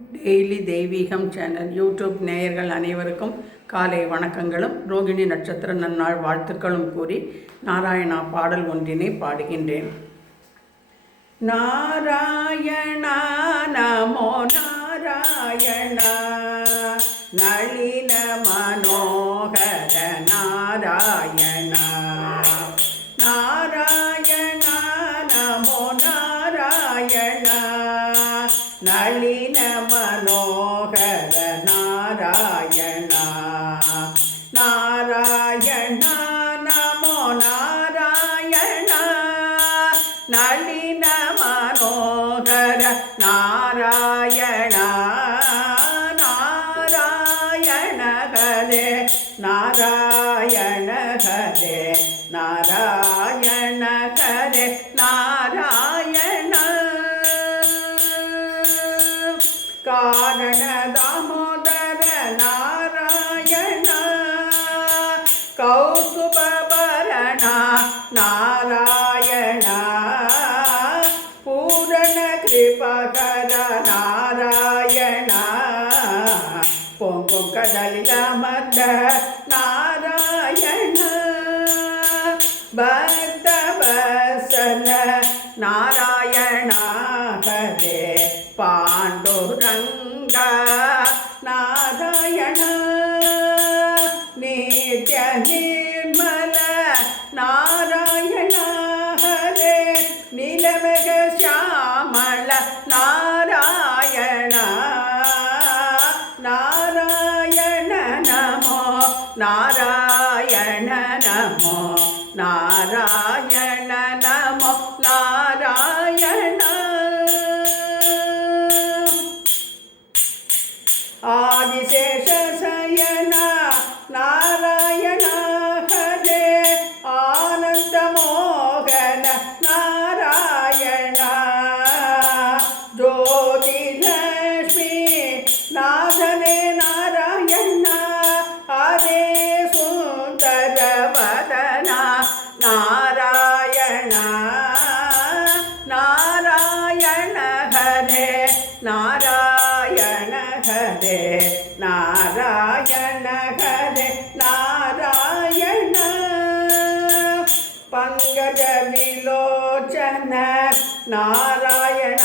Daily தெய்வீகம் channel YouTube நேயர்கள் அனைவருக்கும் காலை வணக்கங்களும் ரோகிணி நட்சத்திர நன்னாள் வாழ்த்துக்களும் கூறி நாராயணா பாடல் ஒன்றினை பாடுகின்றேன். நாராயணா நமோ நாராயணா நளின மனோகர நாராயணா நாராயணா நமோ நாராயணா நளின மனோகர நாராயணா நாராயணா நமோ நாராயணா நளின மனோகர நாராயணா நாராயண ஹரே நாராயண ஹரே நாராயண ஹரே நாராயண காரண தாமோதர நாராயண கௌசுபபரண நாராயண பூரண கிருபகர நாராயண பொங்கும் கடலில் அமர்ந்த நாராயண பக்தவசன நாராயண ஹரே பாண்டுரங்க நாராயண நித்ய நிர்மல நாராயண ஹரே நீலமேக శ్యామల நாராயண நாராயண நமோ நாராயண நமோ நாராயண நமோ நாராயண ஆதிசேஷ சயன நாராயண ஹரே ஆனந்த மோகன நாராயண ஜோதிலக்ஷ்மி நாதனே நாராயண ஹரே சுந்தர வதன நாராயண நாராயண ஹரே நாராயண ஹரே நாராயண ஹரே நாராயண பங்கஜ விலோச்சன நாராயண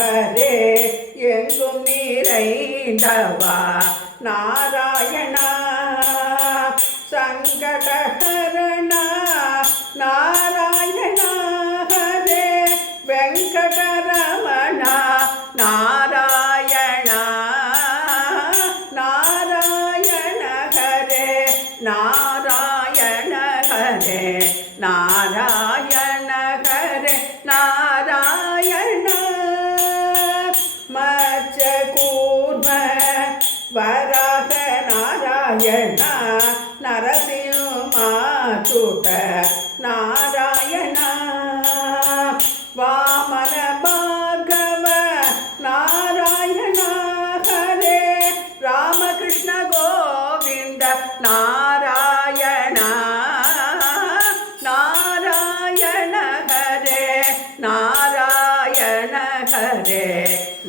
ஹரே எங்கும் நிறைந்தவா நாராயண சங்கடஹரண நாராயண ஹரே வெங்கடரமண நாராயண நாராயண ஹரே நாராயண ஹரே நாராயண ஹரே நாராயண மச்சகூர்ம வராக நாராயண நரசிம்மாச்சுட நாராயண வாமன பார்கவ நாராயண ஹரே ராமகிருஷ்ண கோவிந்த நாராயண நாராயண ஹரே நாராயண ஹரே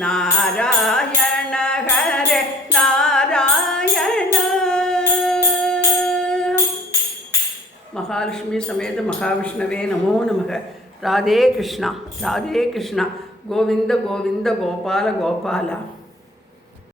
நாராயண ஹரே நாராயண மகாலட்சுமி சமேத மகாவிஷ்ணவே நமோ நமக. ராதே கிருஷ்ணா ராதே கிருஷ்ணா கோவிந்த கோவிந்த கோபால கோபாலா.